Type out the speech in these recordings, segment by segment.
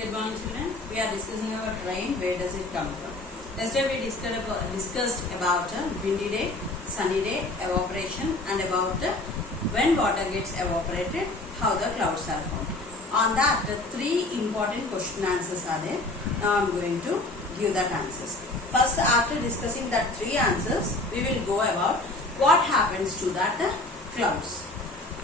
Good morning, children. We are discussing about rain. Where does it come from? Yesterday we discussed about windy day, sunny day, evaporation, and about when water gets evaporated, how the clouds are formed. On that, three important question answers are there. Now I am going to give that answers. First, after discussing that three answers, we will go about what happens to that clouds.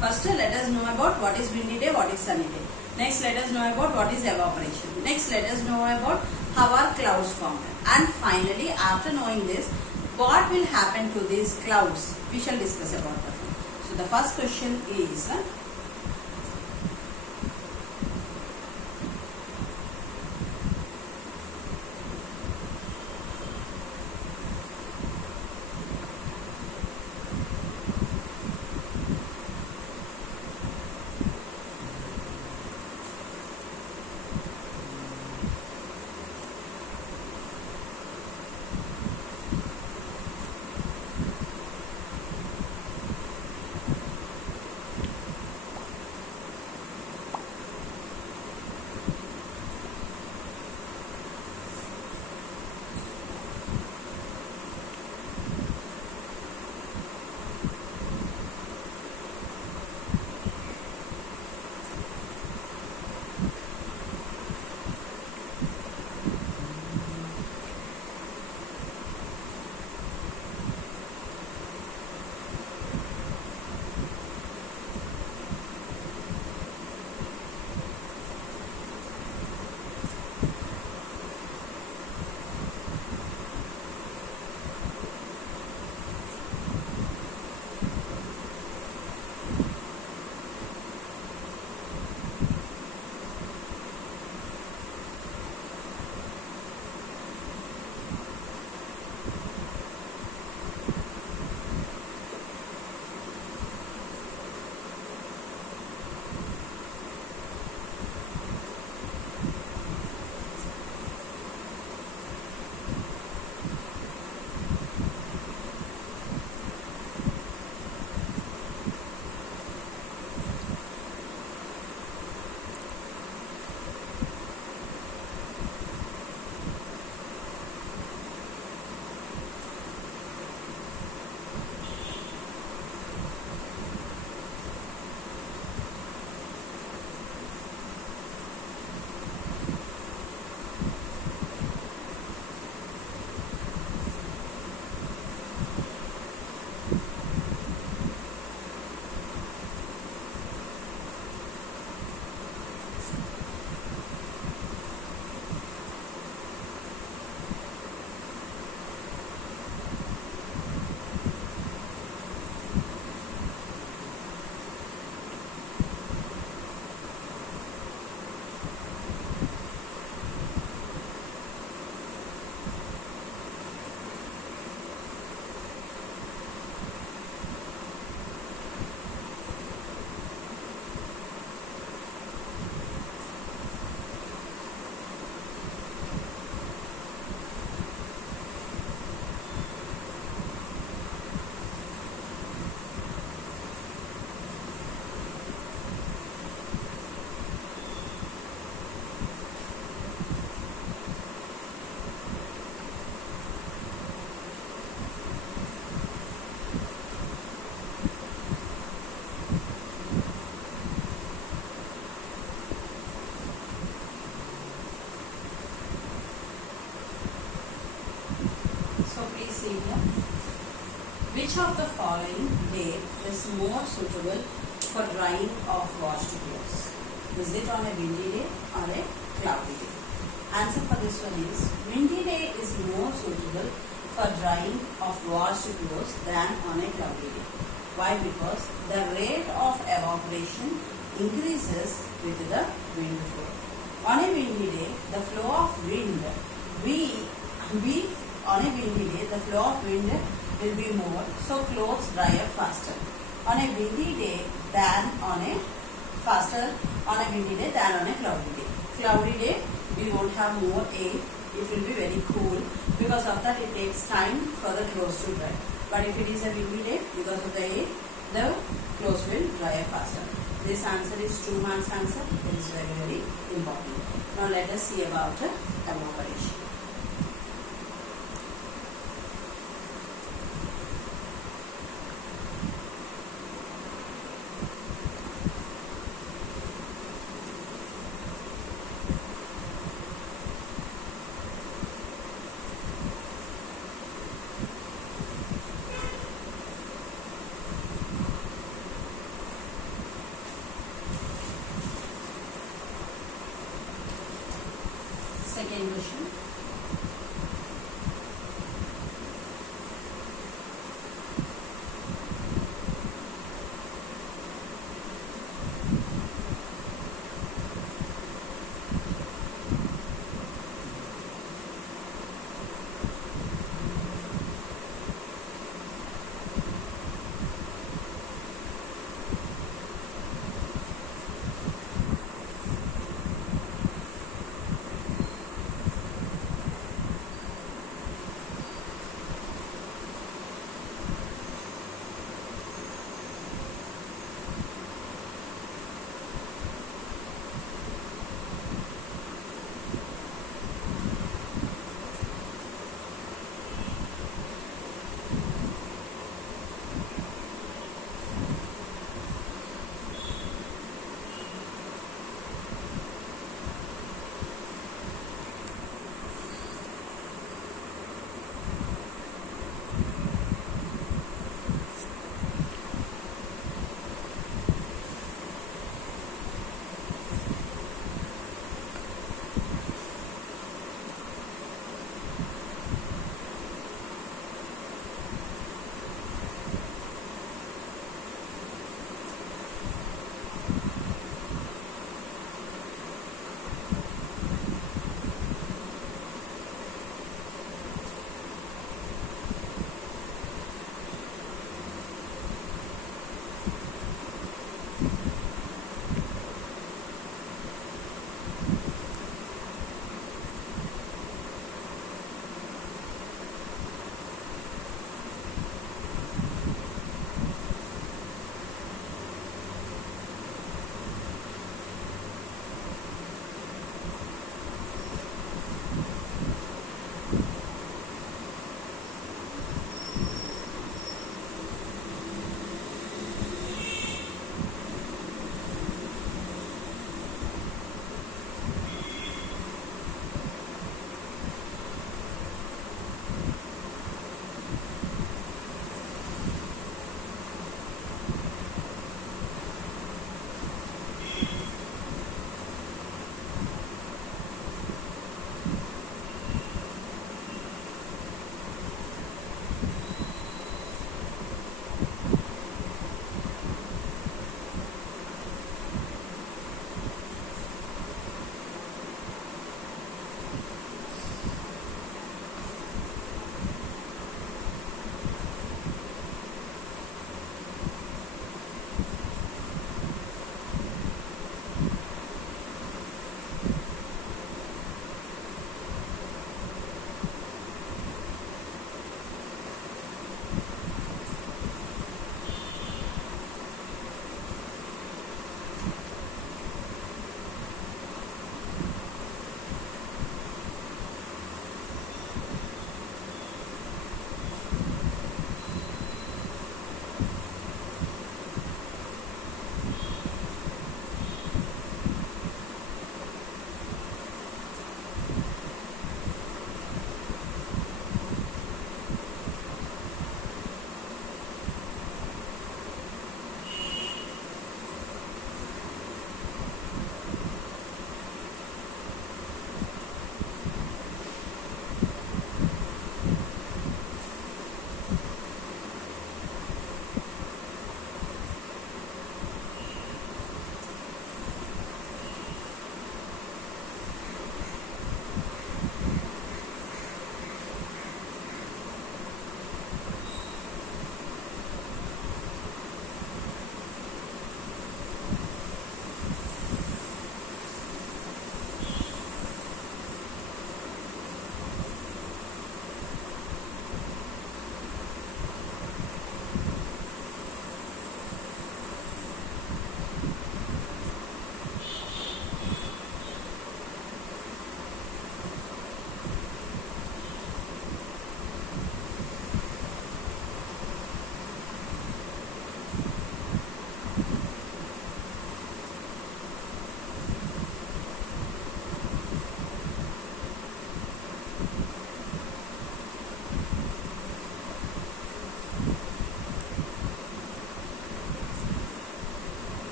First, let us know about what is windy day, what is sunny day. Next, let us know about what is evaporation. Next, let us know about how are clouds formed. And finally, after knowing this, what will happen to these clouds? We shall discuss about that. So, the first question is, which of the following day is more suitable for drying of washed clothes? Is it on a windy day or a cloudy day? Answer for this one is windy day is more suitable for drying of washed clothes than on a cloudy day. Why? Because the rate of evaporation increases with the wind flow. On a windy day, the flow of wind on a windy day, the flow of wind will be more, so clothes dry up faster. On a windy day than on a windy day than on a cloudy day. Cloudy day, we won't have more air. It will be very cool. Because of that, it takes time for the clothes to dry. But if it is a windy day, because of the air, the clothes will dry up faster. This answer is 2 marks answer. It is very, very important. Now let us see about evaporation. Second question.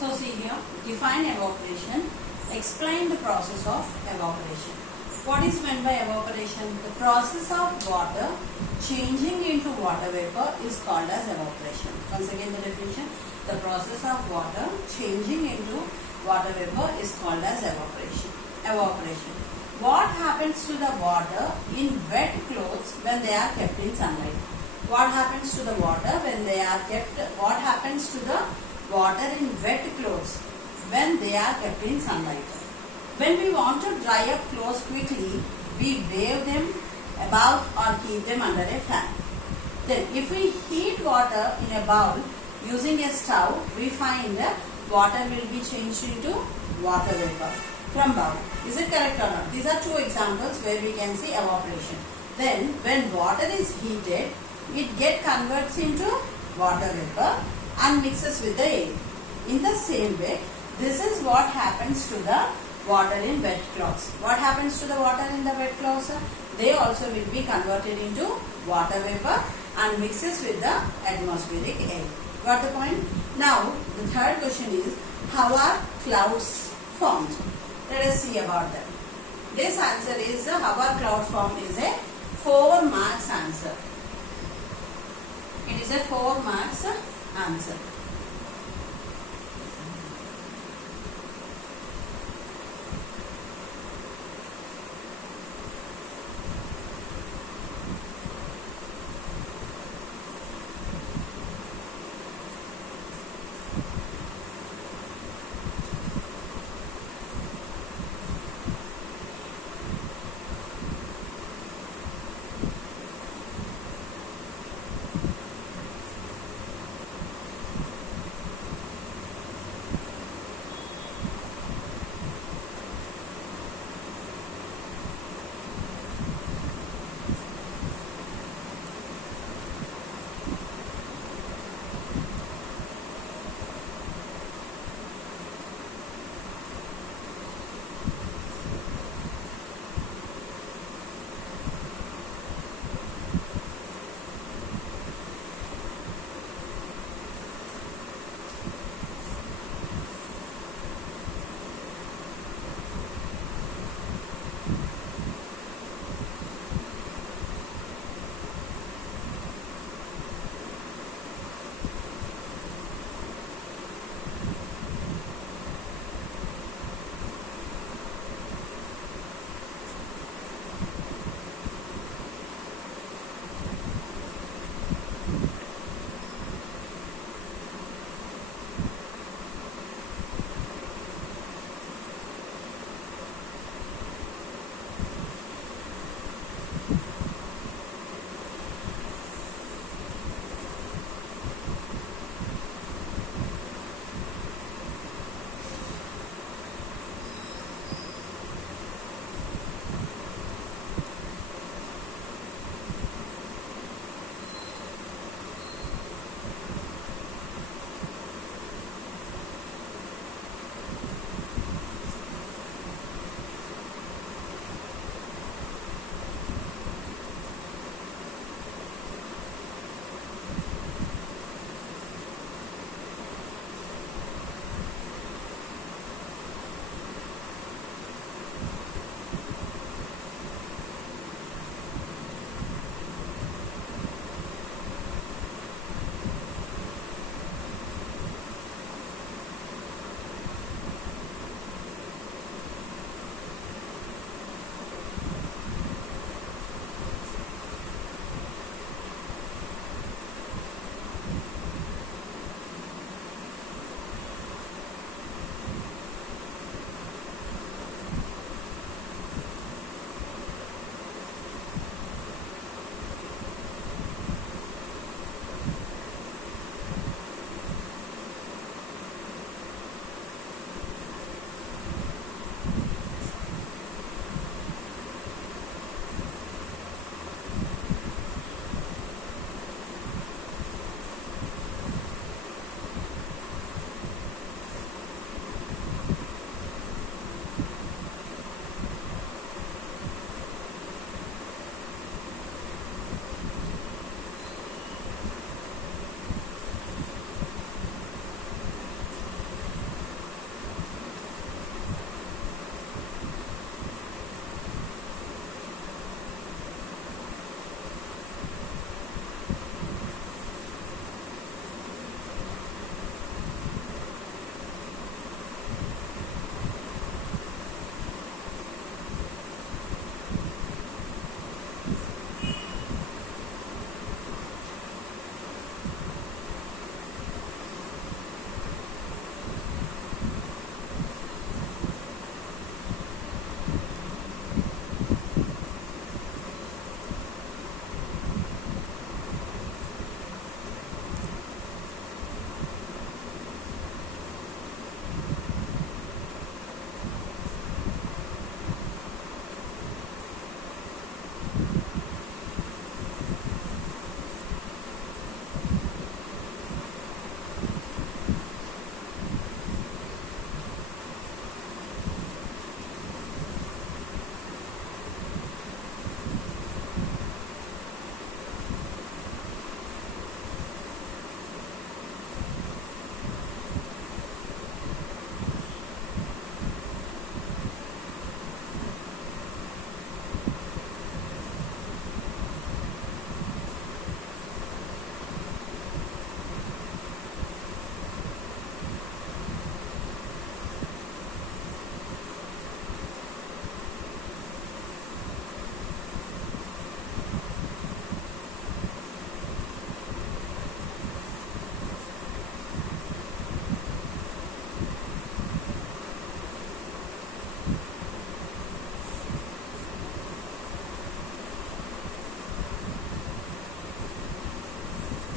So see here, define evaporation, explain the process of evaporation. What is meant by evaporation? The process of water changing into water vapor is called as evaporation. Once again the definition, the process of water changing into water vapor is called as evaporation. Evaporation. What happens to the water in wet clothes when they are kept in sunlight? What happens to the water when they are kept, what happens to the water in wet clothes when they are kept in sunlight? When we want to dry up clothes quickly, we wave them about or keep them under a fan. Then if we heat water in a bowl using a stove, we find that water will be changed into water vapor from bowl. Is it correct or not? These are two examples where we can see evaporation. Then when water is heated, it converts into water vapor and mixes with the air. In the same way, this is what happens to the water in wet cloths. What happens to the water in the wet cloths? They also will be converted into water vapor and mixes with the atmospheric air. Got the point? Now, the third question is, how are clouds formed? Let us see about that. This answer is, how are clouds formed is a 4 marks answer. It is a 4 marks answer.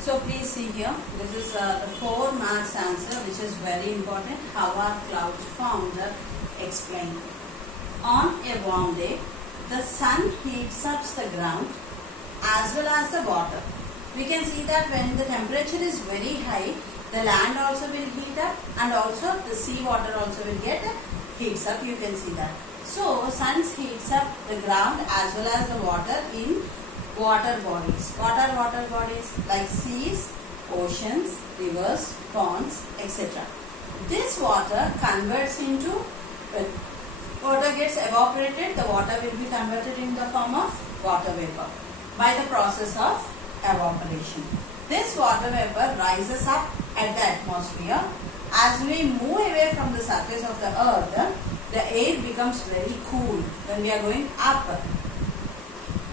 So please see here, this is the 4 marks answer, which is very important. How are clouds formed? Explain. On a warm day, the sun heats up the ground as well as the water. We can see that when the temperature is very high, the land also will heat up and also the sea water also will get heats up. You can see that. So sun heats up the ground as well as the water in water bodies. What are water bodies? Like seas, oceans, rivers, ponds, etc. This water converts into, when water gets evaporated, the water will be converted in the form of water vapor by the process of evaporation. This water vapor rises up at the atmosphere. As we move away from the surface of the earth, the air becomes very cool when we are going up.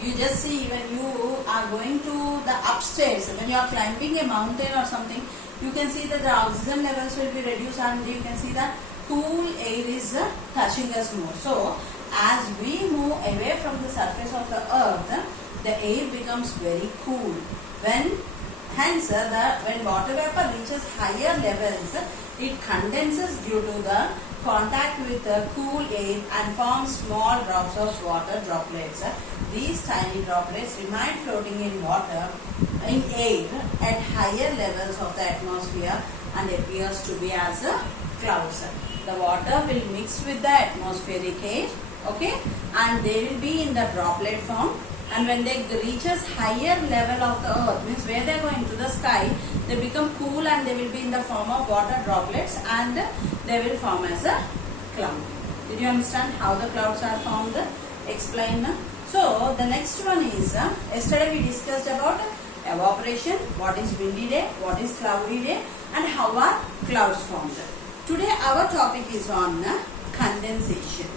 You just see when you are going to the upstairs, when you are climbing a mountain or something, you can see that the oxygen levels will be reduced and you can see that cool air is touching us more. So, as we move away from the surface of the earth, the air becomes very cool. Hence, when water vapor reaches higher levels, it condenses due to the contact with the cool air and forms small drops of water droplets. These tiny droplets remain floating in air at higher levels of the atmosphere and appears to be as clouds. The water will mix with the atmospheric air, okay, and they will be in the droplet form. And when they reaches higher level of the earth, means where they are going to the sky, they become cool and they will be in the form of water droplets and they will form as a cloud. Did you understand how the clouds are formed? Explain. So the next one is, yesterday we discussed about evaporation, what is windy day, what is cloudy day, and how are clouds formed. Today our topic is on condensation.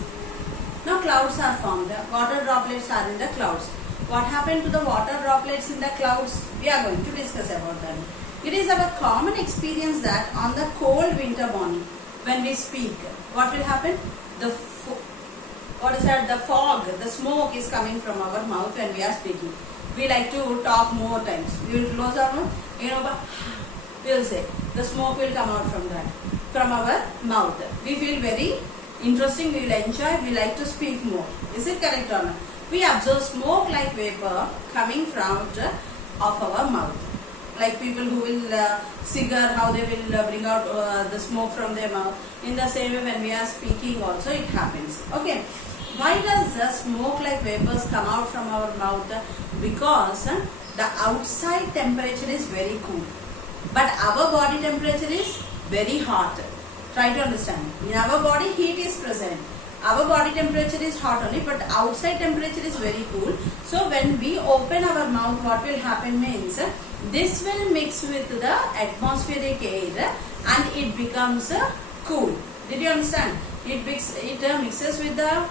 Now clouds are formed, water droplets are in the clouds. What happened to the water droplets in the clouds? We are going to discuss about them. It is our common experience that on the cold winter morning, when we speak, what will happen? The fog, the smoke is coming from our mouth when we are speaking. We like to talk more times. We will close our mouth, but we will say, the smoke will come out from our mouth. We feel very interesting, we will enjoy, we like to speak more. Is it correct or not? We observe smoke like vapor coming from of our mouth. Like people who will cigar, how they will bring out the smoke from their mouth. In the same way when we are speaking also it happens. Okay. Why does the smoke like vapors come out from our mouth? Because the outside temperature is very cool. But our body temperature is very hot. Try to understand. In our body heat is present. Our body temperature is hot only, but outside temperature is very cool. So when we open our mouth, what will happen means, this will mix with the atmospheric air and it becomes cool. Did you understand? It mixes with the...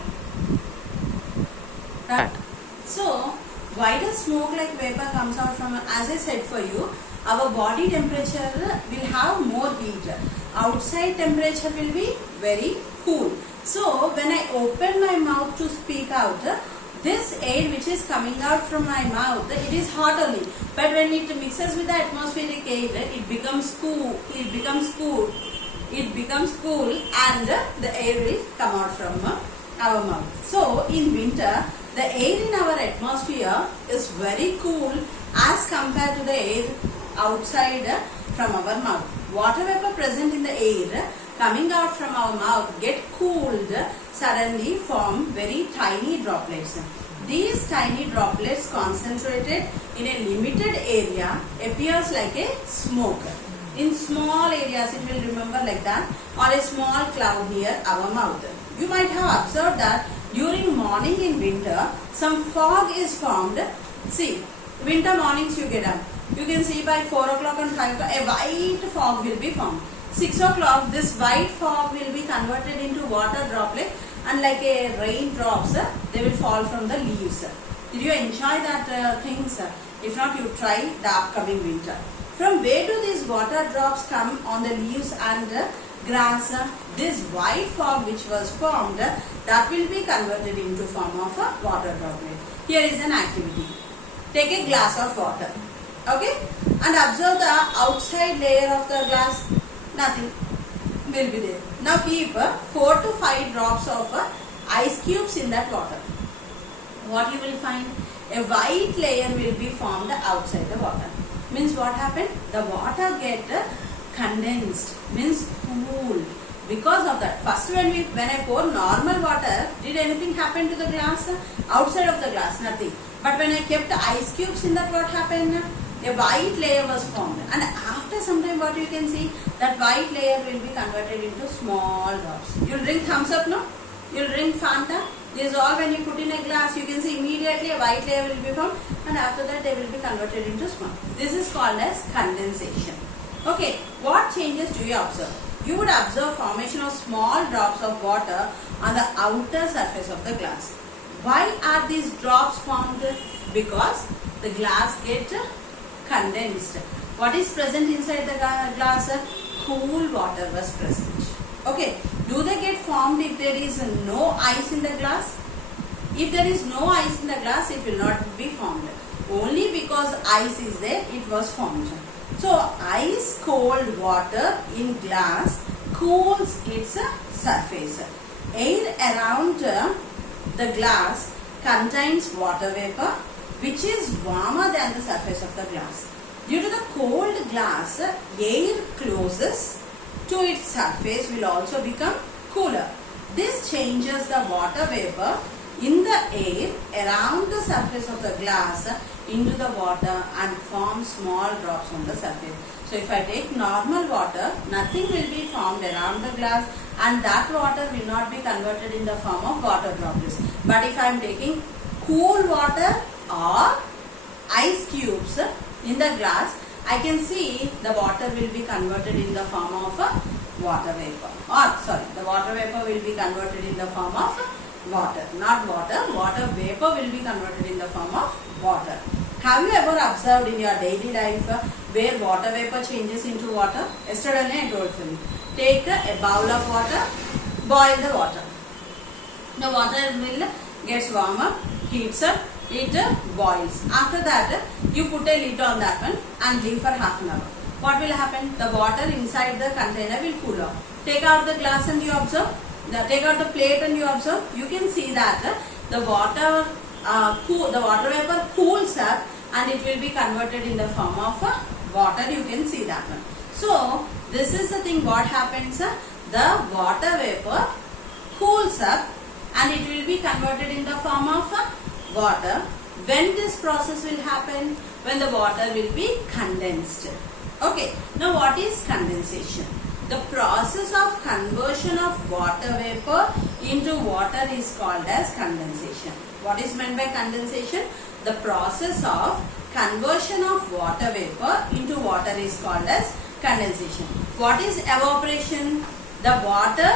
So why does smoke like vapor comes out from, as I said for you, our body temperature will have more heat. Outside temperature will be very cool. So when I open my mouth to speak out, this air which is coming out from my mouth, it is hot only. But when it mixes with the atmospheric air, it becomes cool. It becomes cool and the air will come out from our mouth. So in winter, the air in our atmosphere is very cool as compared to the air outside from our mouth. Water vapor present in the air coming out from our mouth get cooled, suddenly form very tiny droplets. These tiny droplets concentrated in a limited area appears like a smoke. In small areas it will remember like that, or a small cloud near our mouth. You might have observed that during morning in winter some fog is formed. See, winter mornings you get up. You can see by 4 o'clock and 5 o'clock a white fog will be formed. 6 o'clock this white fog will be converted into water droplet and like a raindrops they will fall from the leaves. Did you enjoy that things? If not, you try the upcoming winter. From where do these water drops come on the leaves and grass? This white fog which was formed, that will be converted into form of a water droplet. Here is an activity. Take a glass of water, okay, and observe outside layer of the glass? Nothing will be there. Now keep 4 to 5 drops of ice cubes in that water. What you will find? A white layer will be formed outside the water. Means what happened? The water get condensed, means cooled. Because of that, first when I pour normal water, did anything happen to the glass? Outside of the glass, nothing. But when I kept ice cubes in that, what happened? A white layer was formed. And after some time, what you can see? That white layer will be converted into small drops. You'll drink thumbs up, no? You'll drink Fanta. This is all when you put in a glass, you can see immediately a white layer will be formed. And after that, they will be converted into small. This is called as condensation. Okay, what changes do you observe? You would observe formation of small drops of water on the outer surface of the glass. Why are these drops formed? Because the glass gets condensed. What is present inside the glass? Cool water was present. Okay, do they get formed if there is no ice in the glass? If there is no ice in the glass, it will not be formed. Only because ice is there, it was formed. So, ice cold water in glass cools its surface. Air around the glass contains water vapor, which is warmer than the surface of the glass. Due to the cold glass, air closes to its surface will also become cooler. This changes the water vapor in the air around the surface of the glass into the water and form small drops on the surface. So if I take normal water, nothing will be formed around the glass and that water will not be converted in the form of water droplets. But if I am taking cool water or ice cubes in the glass, I can see the water will be converted in the form of water vapor. The water vapor will be converted in the form of water. Not water, water vapor will be converted in the form of water. Have you ever observed in your daily life where water vapor changes into water? Yesterday I told you. Take a bowl of water, boil the water. The water will gets warmer, heats up, it boils. After that, you put a lid on that one and leave for half an hour. What will happen? The water inside the container will cool off. Take out the glass and you observe. Take out the plate and you observe. You can see that the water vapor cools up and it will be converted in the form of water. You can see that one. So this is the thing. What happens? The water vapor cools up and it will be converted in the form of water. When this process will happen? When the water will be condensed. Okay. Now what is condensation? The process of conversion of water vapor into water is called as condensation. What is meant by condensation? The process of conversion of water vapor into water is called as condensation. What is evaporation? The water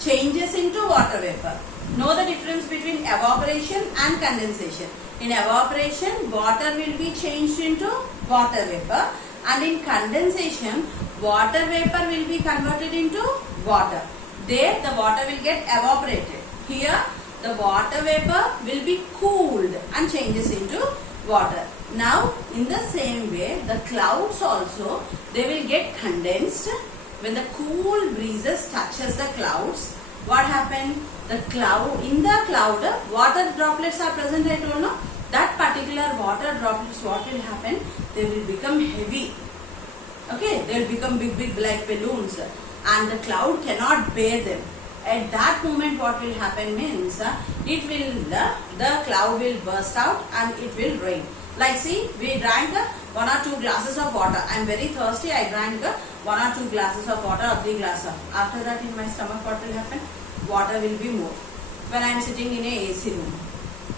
changes into water vapor. Know the difference between evaporation and condensation. In evaporation, water will be changed into water vapor, and in condensation, water vapor will be converted into water. There, the water will get evaporated. Here, the water vapor will be cooled and changes into water. Now, in the same way, the clouds also, they will get condensed. When the cool breezes touches the clouds, what happened? In the cloud, water droplets are present, I told no? That particular water droplets, what will happen? They will become heavy. Okay, they will become big like balloons. And the cloud cannot bear them. At that moment, what will happen means, the cloud will burst out and it will rain. Like see, we drank 1 or 2 glasses of water. I am very thirsty, I drank 1 or 2 glasses of water or 3 glasses. After that, in my stomach, what will happen? Water will be more. When I am sitting in a AC room,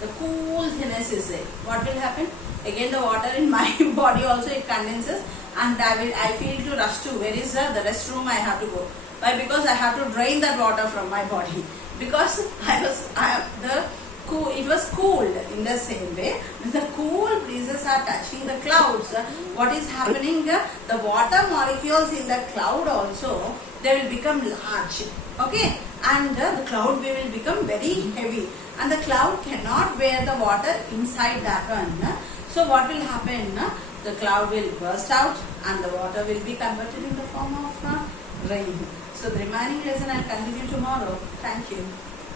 the coolness is there. What will happen? Again, the water in my body also it condenses, and I feel to rush to where is the restroom I have to go. Why? Because I have to drain that water from my body. Because it was cooled. In the same way, when the cool breezes are touching the clouds, what is happening? The water molecules in the cloud also, they will become large. Okay, and the cloud will become very heavy, and the cloud cannot bear the water inside that one. So what will happen? The cloud will burst out and the water will be converted in the form of rain. So the remaining lesson I'll continue tomorrow. Thank you.